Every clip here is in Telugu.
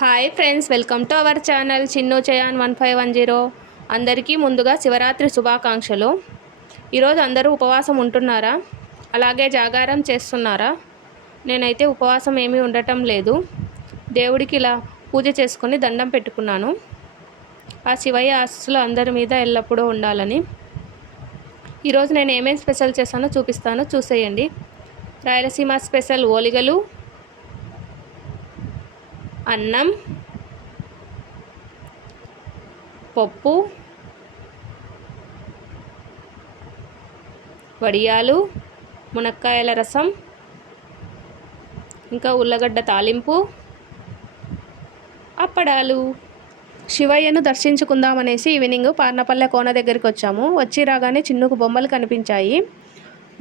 Hi friends, welcome to our channel Chinnu Chayan 1510. అందరికీ ముందుగా శివరాత్రి శుభాకాంక్షలు. ఈరోజు అందరూ ఉపవాసం ఉంటున్నారా? అలాగే జాగారం చేస్తున్నారా? నేనైతే ఉపవాసం ఏమీ ఉండటం లేదు. దేవుడికి ఇలా పూజ చేసుకొని దండం పెట్టుకున్నాను. ఆ శివయ్య ఆశీస్సులు అందరి మీద ఎల్లప్పుడూ ఉండాలని. ఈరోజు నేను ఏమేమి స్పెషల్ చేస్తానో చూపిస్తాను, చూసేయండి. రాయలసీమ స్పెషల్ ఓలిగలు, అన్నం, పప్పు, వడియాలు, మునక్కాయల రసం, ఇంకా ఉల్లగడ్డ తాలింపు, అప్పడాలు. శివయ్యను దర్శించుకుందామనేసి ఈవినింగ్ పార్నపల్లె కోన దగ్గరికి వచ్చాము. వచ్చి రాగానే చిన్నుకు బొమ్మలు కనిపించాయి.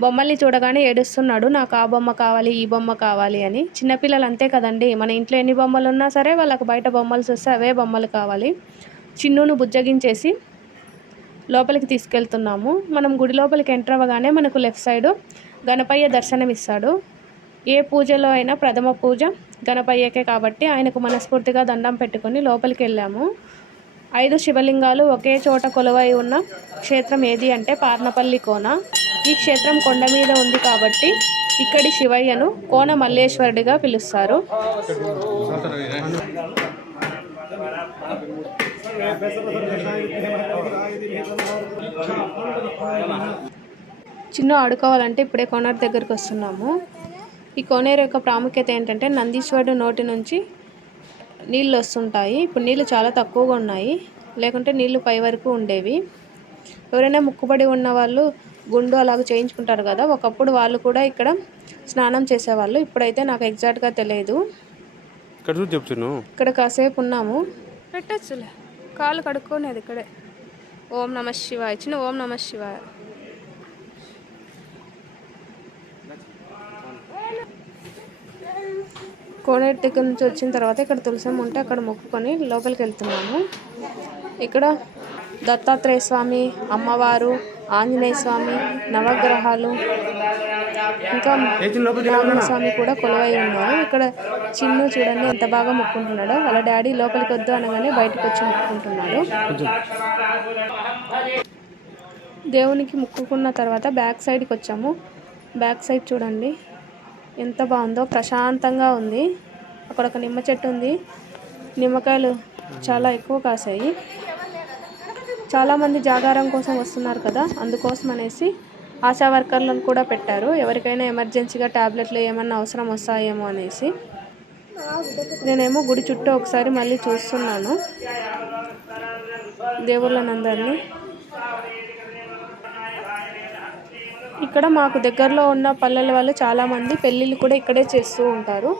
బొమ్మల్ని చూడగానే ఏడుస్తున్నాడు, నాకు ఆ బొమ్మ కావాలి, ఈ బొమ్మ కావాలి అని. చిన్నపిల్లలు అంతే కదండి, మన ఇంట్లో ఎన్ని బొమ్మలు ఉన్నా సరే వాళ్ళకు బయట బొమ్మలు చూస్తే అవే బొమ్మలు కావాలి. చిన్నును బుజ్జగించేసి లోపలికి తీసుకెళ్తున్నాము. మనం గుడి లోపలికి ఎంటర్ అవ్వగానే మనకు లెఫ్ట్ సైడు గణపయ్య దర్శనం ఇస్తాడు. ఏ పూజలో అయినా ప్రథమ పూజ గణపయ్యకే కాబట్టి ఆయనకు మనస్ఫూర్తిగా దండం పెట్టుకొని లోపలికి వెళ్ళాము. 5 శివలింగాలు ఒకే చోట కొలువై ఉన్న క్షేత్రం ఏది అంటే పార్నపల్లి కోన. ఈ క్షేత్రం కొండ మీద ఉంది కాబట్టి ఇక్కడి శివయ్యను కోన మల్లేశ్వరుడిగా పిలుస్తారు. చిన్న ఆడుకోవాలంటే ఇప్పుడే కోనేరు దగ్గరికి వస్తున్నాము. ఈ కోనేరు యొక్క ప్రాముఖ్యత ఏంటంటే నందీశ్వరుడు నోటి నుంచి నీళ్ళు వస్తుంటాయి. ఇప్పుడు నీళ్ళు చాలా తక్కువగా ఉన్నాయి, లేకుంటే నీళ్ళు పై వరకు ఉండేవి. ఎవరైనా ముక్కుబడి ఉన్న వాళ్ళు గుండు అలాగ చేయించుకుంటారు కదా, ఒకప్పుడు వాళ్ళు కూడా ఇక్కడ స్నానం చేసేవాళ్ళు. ఇప్పుడైతే నాకు ఎగ్జాక్ట్గా తెలియదు. ఇక్కడ కాసేపు ఉన్నాము. పెట్టచ్చులే, కాళ్ళు కడుక్కోనేది ఇక్కడే. ఓం నమ శివాయ. చిన్న ఓం నమ శివాయ. కోనేరు దగ్గర నుంచి వచ్చిన తర్వాత ఇక్కడ తులసమ్మ ఉంటే అక్కడ మొక్కుకొని లోపలికి వెళ్తున్నాము. ఇక్కడ దత్తాత్రేయ స్వామి, అమ్మవారు, ఆంజనేయ స్వామి, నవగ్రహాలు, ఇంకా ఆంజనేయ స్వామి కూడా కొలువై ఉన్నారు. ఇక్కడ చిన్ను చూడండి ఎంత బాగా మొక్కుంటున్నాడో. వాళ్ళ డాడీ లోపలికి వద్దు అనగానే బయటకు వచ్చి మొక్కుంటున్నాడు. దేవునికి మొక్కుకున్న తర్వాత బ్యాక్ సైడ్కి వచ్చాము. బ్యాక్ సైడ్ చూడండి ఎంత బాగుందో, ప్రశాంతంగా ఉంది. అక్కడ ఒక నిమ్మ చెట్టు ఉంది, నిమ్మకాయలు చాలా ఎక్కువ కాసాయి. చాలామంది జాగారం కోసం వస్తున్నారు కదా, అందుకోసం అనేసి ఆశా వర్కర్లను కూడా పెట్టారు. ఎవరికైనా ఎమర్జెన్సీగా ట్యాబ్లెట్లు ఏమన్నా అవసరం వస్తాయేమో అనేసి. నేనేమో గుడి చుట్టూ ఒకసారి మళ్ళీ చూస్తున్నాను దేవుళ్ళనందరినీ. ఇక్కడ మాకు దగ్గరలో ఉన్న పల్లెల వాళ్ళు చాలామంది పెళ్ళిళ్ళు కూడా ఇక్కడే చేస్తూ ఉంటారు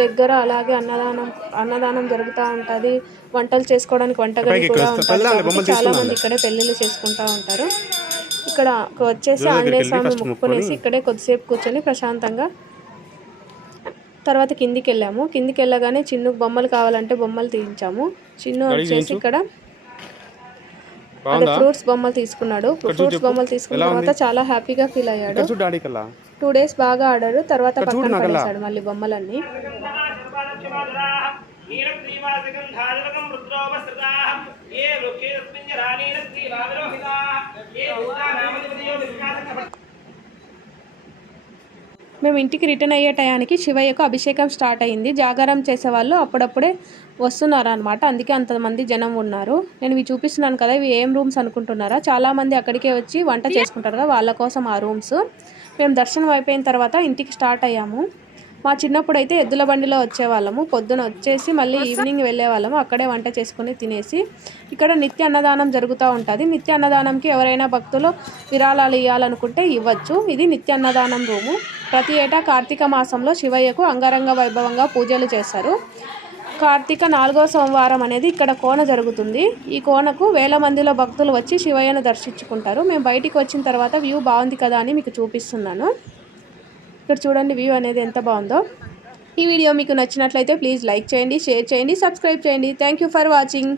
దగ్గర. అలాగే అన్నదానం జరుగుతూ ఉంటుంది. వంటలు చేసుకోవడానికి వంటగది కూడా ఉంటుంది. చాలామంది ఇక్కడే పెళ్ళిళ్ళు చేసుకుంటూ ఉంటారు. ఇక్కడ వచ్చేసి ఆంజనేయ స్వామి మొక్కునేసి ఇక్కడే కొద్దిసేపు కూర్చొని ప్రశాంతంగా తర్వాత కిందికి వెళ్ళాము. కిందికి వెళ్ళగానే చిన్నుకు బొమ్మలు కావాలంటే బొమ్మలు తీయించాము. చిన్ను వచ్చేసి ఇక్కడ అదే ఫ్రూట్స్ బొమ్మలు తీసుకున్నాడు. ఫ్రూట్స్ బొమ్మలు తీసుకున్న తర్వాత చాలా హ్యాపీగా ఫీల్ అయ్యాడు. 2 days బాగా ఆడాడు. తర్వాత పక్కన పడేశాడు మళ్ళీ బొమ్మలన్నీ. మేము ఇంటికి రిటర్న్ అయ్యే టయానికి శివయ్యకు అభిషేకం స్టార్ట్ అయింది. జాగారం చేసేవాళ్ళు అప్పుడప్పుడే వస్తున్నారు అనమాట, అందుకే అంతమంది జనం ఉన్నారు. నేను ఇవి చూపిస్తున్నాను కదా, ఇవి ఏం రూమ్స్ అనుకుంటున్నారా? చాలామంది అక్కడికే వచ్చి వంట చేసుకుంటారు కదా, వాళ్ళ కోసం ఆ రూమ్స్. మేము దర్శనం అయిపోయిన తర్వాత ఇంటికి స్టార్ట్ అయ్యాము. మా చిన్నప్పుడు అయితే ఎద్దుల బండిలో వచ్చేవాళ్ళము. పొద్దున వచ్చేసి మళ్ళీ ఈవినింగ్ వెళ్ళేవాళ్ళము. అక్కడే వంట చేసుకుని తినేసి ఇక్కడ నిత్య అన్నదానం జరుగుతూ ఉంటుంది. నిత్య అన్నదానంకి ఎవరైనా భక్తులు విరాళాలు ఇవ్వాలనుకుంటే ఇవ్వచ్చు. ఇది నిత్య అన్నదానం రూము. ప్రతి ఏటా కార్తీక మాసంలో శివయ్యకు అంగరంగ వైభవంగా పూజలు చేస్తారు. కార్తీక 4వ సోమవారం అనేది ఇక్కడ కోన జరుగుతుంది. ఈ కోనకు వేల మందిలో భక్తులు వచ్చి శివయ్యను దర్శించుకుంటారు. మేము బయటికి వచ్చిన తర్వాత వ్యూ బాగుంది కదా అని మీకు చూపిస్తున్నాను. ఇక్కడ చూడండి వ్యూ అనేది ఎంత బాగుందో. ఈ వీడియో మీకు నచ్చినట్లయితే ప్లీజ్ లైక్ చేయండి, షేర్ చేయండి, సబ్స్క్రైబ్ చేయండి. Thank you for watching.